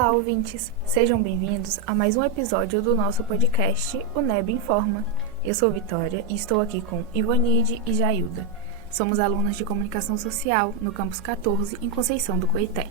Olá, ouvintes! Sejam bem-vindos a mais um episódio do nosso podcast, o NEB Informa. Eu sou Vitória e estou aqui com Ivonide e Jailda. Somos alunas de Comunicação Social no Campus 14, em Conceição do Coité.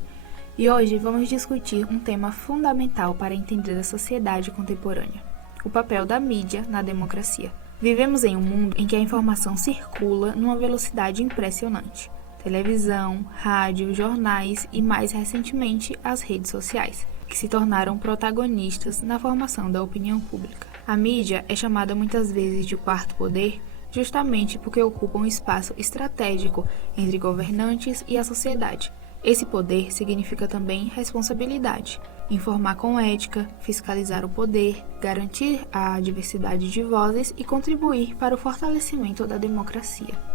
E hoje vamos discutir um tema fundamental para entender a sociedade contemporânea: o papel da mídia na democracia. Vivemos em um mundo em que a informação circula numa velocidade impressionante. Televisão, rádio, jornais e, mais recentemente, as redes sociais, que se tornaram protagonistas na formação da opinião pública. A mídia é chamada muitas vezes de quarto poder justamente porque ocupa um espaço estratégico entre governantes e a sociedade. Esse poder significa também responsabilidade, informar com ética, fiscalizar o poder, garantir a diversidade de vozes e contribuir para o fortalecimento da democracia.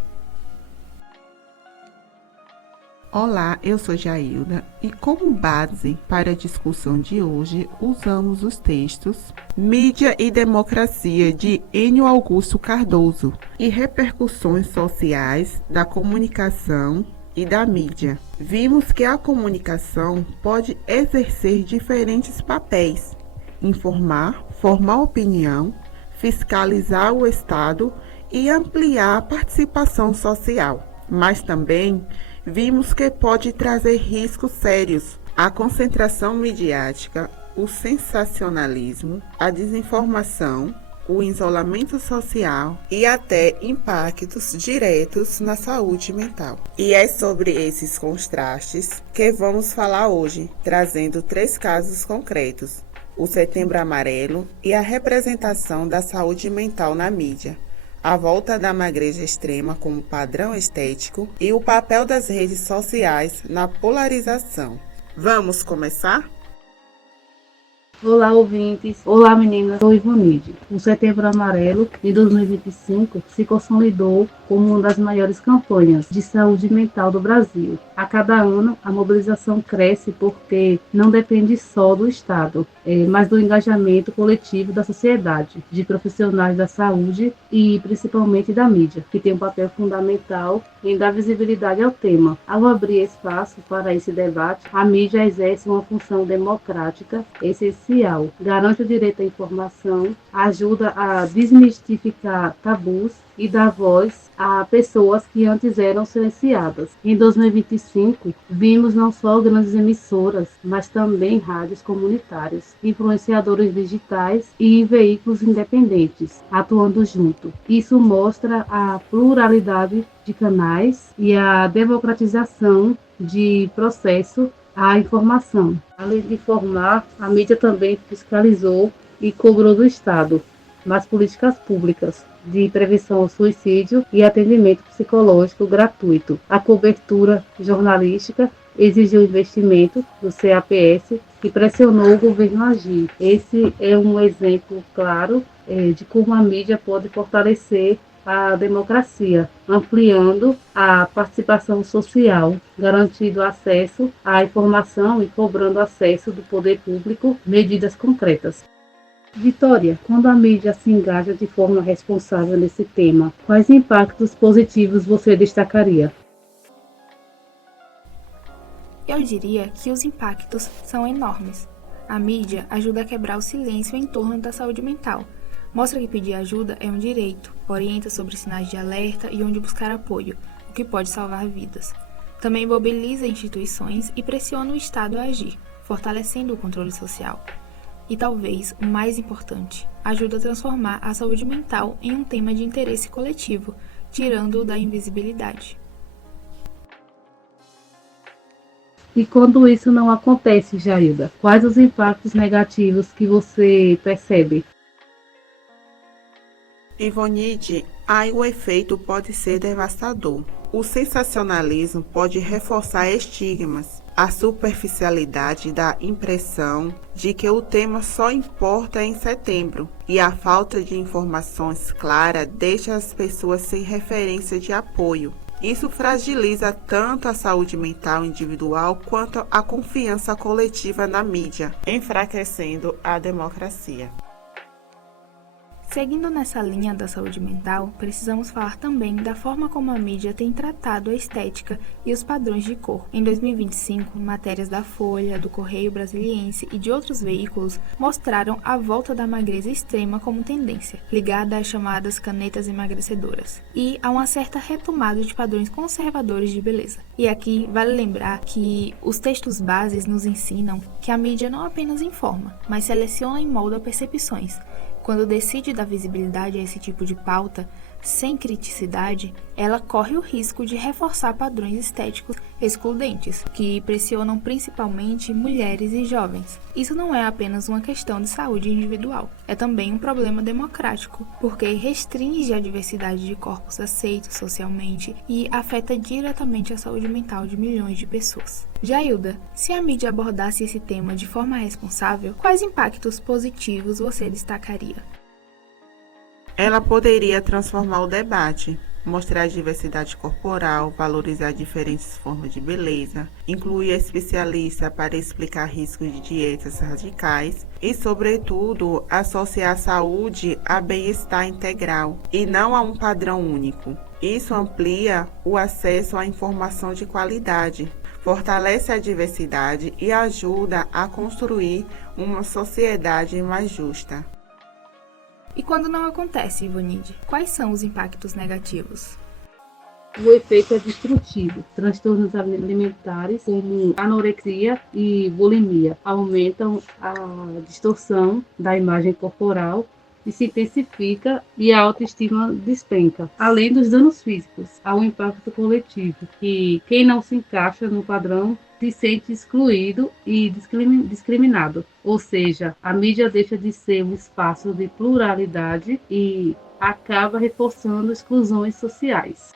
Olá, eu sou Jailda e como base para a discussão de hoje usamos os textos Mídia e Democracia de Enio Augusto Cardoso e Repercussões Sociais da Comunicação e da Mídia. Vimos que a comunicação pode exercer diferentes papéis: informar, formar opinião, fiscalizar o Estado e ampliar a participação social. Mas também vimos que pode trazer riscos sérios: a concentração midiática, o sensacionalismo, a desinformação, o isolamento social e até impactos diretos na saúde mental. E é sobre esses contrastes que vamos falar hoje, trazendo 3 casos concretos: o Setembro Amarelo e a representação da saúde mental na mídia, a volta da magreza extrema como padrão estético e o papel das redes sociais na polarização. Vamos começar? Olá, ouvintes! Olá, meninas! Sou Ivonide. O Setembro Amarelo de 2025 se consolidou como uma das maiores campanhas de saúde mental do Brasil. A cada ano, a mobilização cresce porque não depende só do Estado, mas do engajamento coletivo da sociedade, de profissionais da saúde e principalmente da mídia, que tem um papel fundamental em dar visibilidade ao tema. Ao abrir espaço para esse debate, a mídia exerce uma função democrática essencial, garante o direito à informação, ajuda a desmistificar tabus e dar voz a pessoas que antes eram silenciadas. Em 2025, vimos não só grandes emissoras, mas também rádios comunitárias, influenciadores digitais e veículos independentes atuando junto. Isso mostra a pluralidade de canais e a democratização de processo à informação. Além de informar, a mídia também fiscalizou e cobrou do Estado nas políticas públicas de prevenção ao suicídio e atendimento psicológico gratuito. A cobertura jornalística exigiu investimento do CAPS e pressionou o governo a agir. Esse é um exemplo claro de como a mídia pode fortalecer a democracia, ampliando a participação social, garantindo acesso à informação e cobrando acesso do poder público medidas concretas. Vitória, quando a mídia se engaja de forma responsável nesse tema, quais impactos positivos você destacaria? Eu diria que os impactos são enormes. A mídia ajuda a quebrar o silêncio em torno da saúde mental. Mostra que pedir ajuda é um direito, orienta sobre sinais de alerta e onde buscar apoio, o que pode salvar vidas. Também mobiliza instituições e pressiona o Estado a agir, fortalecendo o controle social. E talvez o mais importante, ajuda a transformar a saúde mental em um tema de interesse coletivo, tirando-o da invisibilidade. E quando isso não acontece, Jailda, quais os impactos negativos que você percebe? Ivonide, aí o efeito pode ser devastador. O sensacionalismo pode reforçar estigmas, a superficialidade da impressão de que o tema só importa em setembro e a falta de informações claras deixa as pessoas sem referência de apoio. Isso fragiliza tanto a saúde mental individual quanto a confiança coletiva na mídia, enfraquecendo a democracia. Seguindo nessa linha da saúde mental, precisamos falar também da forma como a mídia tem tratado a estética e os padrões de cor. Em 2025, matérias da Folha, do Correio Brasiliense e de outros veículos mostraram a volta da magreza extrema como tendência, ligada às chamadas canetas emagrecedoras, e a uma certa retomada de padrões conservadores de beleza. E aqui vale lembrar que os textos bases nos ensinam que a mídia não apenas informa, mas seleciona e molda percepções. Quando decide dar visibilidade a esse tipo de pauta, sem criticidade, ela corre o risco de reforçar padrões estéticos excludentes, que pressionam principalmente mulheres e jovens. Isso não é apenas uma questão de saúde individual, é também um problema democrático, porque restringe a diversidade de corpos aceitos socialmente e afeta diretamente a saúde mental de milhões de pessoas. Jailda, se a mídia abordasse esse tema de forma responsável, quais impactos positivos você destacaria? Ela poderia transformar o debate, mostrar a diversidade corporal, valorizar diferentes formas de beleza, incluir especialistas para explicar riscos de dietas radicais e, sobretudo, associar a saúde a bem-estar integral e não a um padrão único. Isso amplia o acesso à informação de qualidade, fortalece a diversidade e ajuda a construir uma sociedade mais justa. E quando não acontece, Ivonide, quais são os impactos negativos? O efeito é destrutivo. Transtornos alimentares, como anorexia e bulimia, aumentam a distorção da imagem corporal e se intensifica e a autoestima despenca. Além dos danos físicos, há um impacto coletivo, que quem não se encaixa no padrão se sente excluído e discriminado. Ou seja, a mídia deixa de ser um espaço de pluralidade e acaba reforçando exclusões sociais.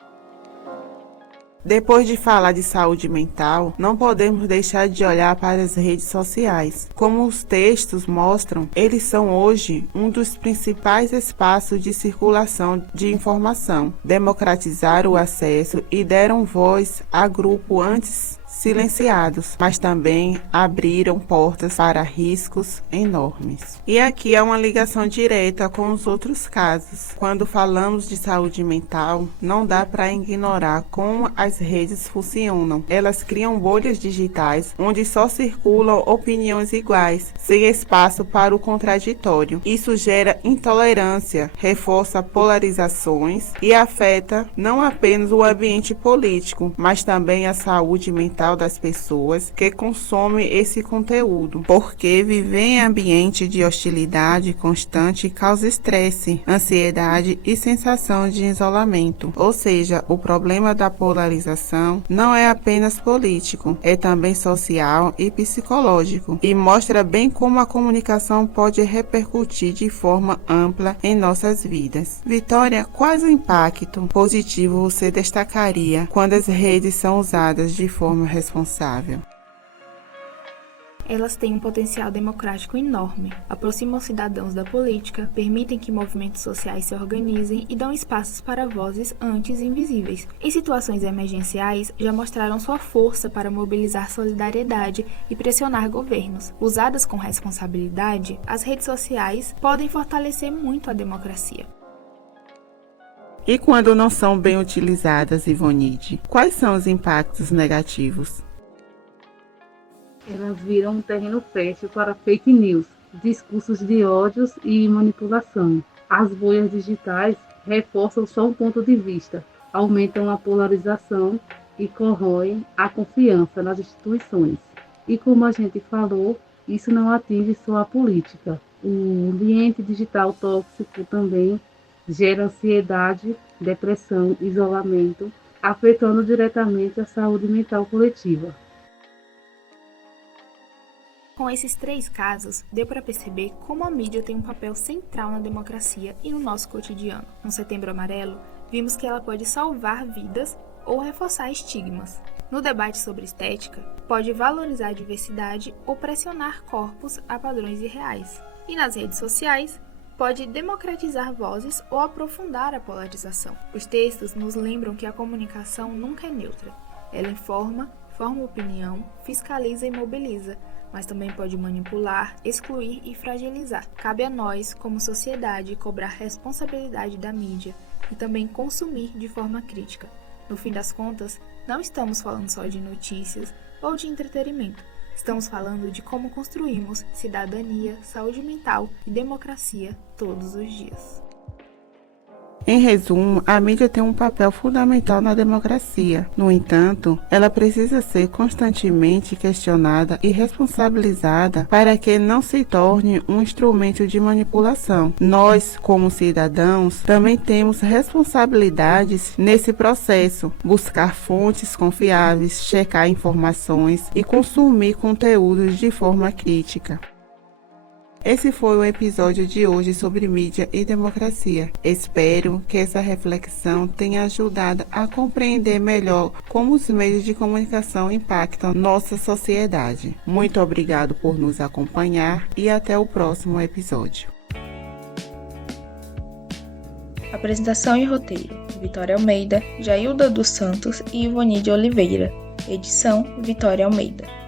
Depois de falar de saúde mental, não podemos deixar de olhar para as redes sociais. Como os textos mostram, eles são hoje um dos principais espaços de circulação de informação, democratizaram o acesso e deram voz a grupos antes silenciados, mas também abriram portas para riscos enormes. E aqui há uma ligação direta com os outros casos. Quando falamos de saúde mental, não dá para ignorar como as redes funcionam. Elas criam bolhas digitais onde só circulam opiniões iguais, sem espaço para o contraditório. Isso gera intolerância, reforça polarizações e afeta não apenas o ambiente político, mas também a saúde mental das pessoas que consomem esse conteúdo, porque viver em ambiente de hostilidade constante causa estresse, ansiedade e sensação de isolamento. Ou seja, o problema da polarização não é apenas político, é também social e psicológico, e mostra bem como a comunicação pode repercutir de forma ampla em nossas vidas. Vitória, quais o impacto positivo você destacaria quando as redes são usadas de forma responsável? Elas têm um potencial democrático enorme, aproximam cidadãos da política, permitem que movimentos sociais se organizem e dão espaços para vozes antes invisíveis. Em situações emergenciais, já mostraram sua força para mobilizar solidariedade e pressionar governos. Usadas com responsabilidade, as redes sociais podem fortalecer muito a democracia. E quando não são bem utilizadas, Ivonide, quais são os impactos negativos? Elas viram um terreno fértil para fake news, discursos de ódios e manipulação. As bolhas digitais reforçam só um ponto de vista, aumentam a polarização e corroem a confiança nas instituições. E como a gente falou, isso não atinge só a política. O ambiente digital tóxico também gera ansiedade, depressão, isolamento, afetando diretamente a saúde mental coletiva. Com esses 3 casos, deu para perceber como a mídia tem um papel central na democracia e no nosso cotidiano. No Setembro Amarelo, vimos que ela pode salvar vidas ou reforçar estigmas. No debate sobre estética, pode valorizar a diversidade ou pressionar corpos a padrões irreais. E nas redes sociais, pode democratizar vozes ou aprofundar a polarização. Os textos nos lembram que a comunicação nunca é neutra. Ela informa, forma opinião, fiscaliza e mobiliza, mas também pode manipular, excluir e fragilizar. Cabe a nós, como sociedade, cobrar responsabilidade da mídia e também consumir de forma crítica. No fim das contas, não estamos falando só de notícias ou de entretenimento. Estamos falando de como construímos cidadania, saúde mental e democracia todos os dias. Em resumo, a mídia tem um papel fundamental na democracia. No entanto, ela precisa ser constantemente questionada e responsabilizada para que não se torne um instrumento de manipulação. Nós, como cidadãos, também temos responsabilidades nesse processo: buscar fontes confiáveis, checar informações e consumir conteúdos de forma crítica. Esse foi o episódio de hoje sobre mídia e democracia. Espero que essa reflexão tenha ajudado a compreender melhor como os meios de comunicação impactam nossa sociedade. Muito obrigado por nos acompanhar e até o próximo episódio. Apresentação e roteiro: Vitória Almeida, Jailda dos Santos e Ivonide Oliveira. Edição: Vitória Almeida.